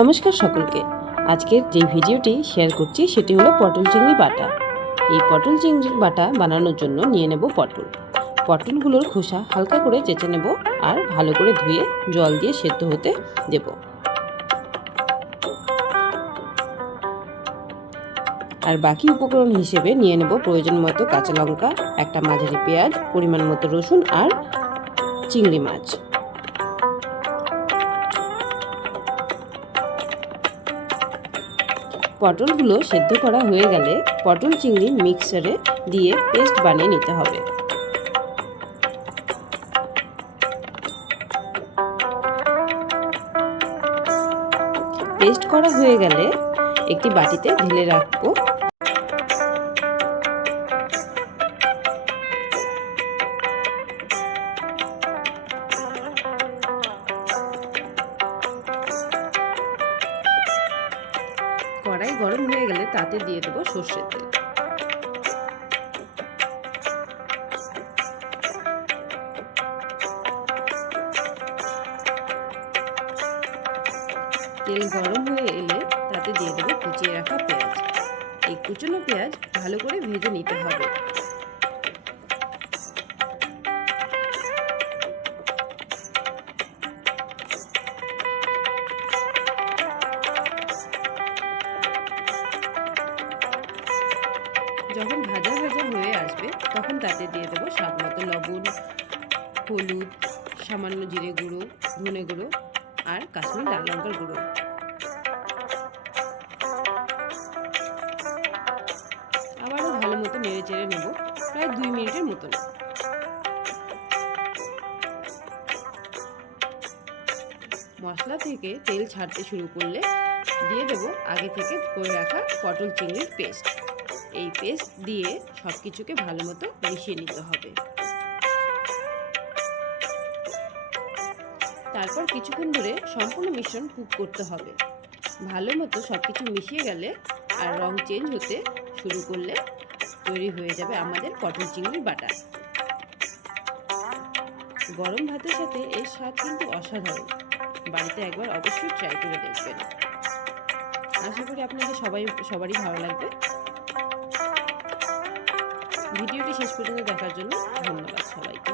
নমস্কার সকলকে। আজকের যে ভিডিওটি শেয়ার করছি সেটি হলো পটল চিংড়ি বাটা। এই পটল চিংড়ির বাটা বানানোর জন্য নিয়ে নেব পটলগুলোর খোসা হালকা করে চেঁচে নেব আর ভালো করে ধুয়ে জল দিয়ে সেদ্ধ হতে দেব। আর বাকি উপকরণ হিসেবে নিয়ে নেব প্রয়োজন মতো কাঁচা লঙ্কা, একটা মাঝারি পেঁয়াজ, পরিমাণ মতো রসুন আর চিংড়ি মাছ। পটলগুলো সেদ্ধ করা হয়ে গেলে পটল চিংড়ি মিক্সারে দিয়ে পেস্ট বানিয়ে নিতে হবে। পেস্ট করা হয়ে গেলে একটি বাটিতে ঢেলে রাখবো। কড়াই গরম হয়ে গেলে তাতে দিয়ে দেবো সর্ষের তেল। তেল গরম হয়ে এলে তাতে দিয়ে দেবো কুচিয়ে রাখা পেঁয়াজ। এই কুচনো পেঁয়াজ ভালো করে ভেজে নিতে হবে। যখন ভাজা ভাজা হয়ে আসবে তখন তাতে দিয়ে দেবো স্বাদ মতো লবণ, হলুদ, সামান্য জিরে গুঁড়ো, ধনে গুঁড়ো আর কাশ্মীরি লাল লঙ্কার গুঁড়ো। আবারও ভালো মতো নেড়ে চেড়ে নেব প্রায় 2 মিনিটের মতন। মশলা থেকে তেল ছাড়তে শুরু করলে দিয়ে দেব আগে থেকে করে রাখা পটল চিংড়ির পেস্ট। এই পেস্ট দিয়ে সব কিছুকে ভালো মতো মিশিয়ে নিতে হবে। তারপর কিছুক্ষণ ধরে সম্পূর্ণ মিশ্রণ কুক করতে হবে। ভালো মতো সব কিছু মিশিয়ে গেলে আর রং চেঞ্জ হতে শুরু করলে তৈরি হয়ে যাবে আমাদের পটল চিংড়ির বাটা। গরম ভাতের সাথে এর স্বাদ কিন্তু অসাধারণ। বাড়িতে একবার অবশ্যই ট্রাই করে দেখবেন। আশা করি আপনাদের সবারই ভালো লাগবে। ভিডিওটি শেষ পর্যন্ত দেখার জন্য ধন্যবাদ সবাইকে।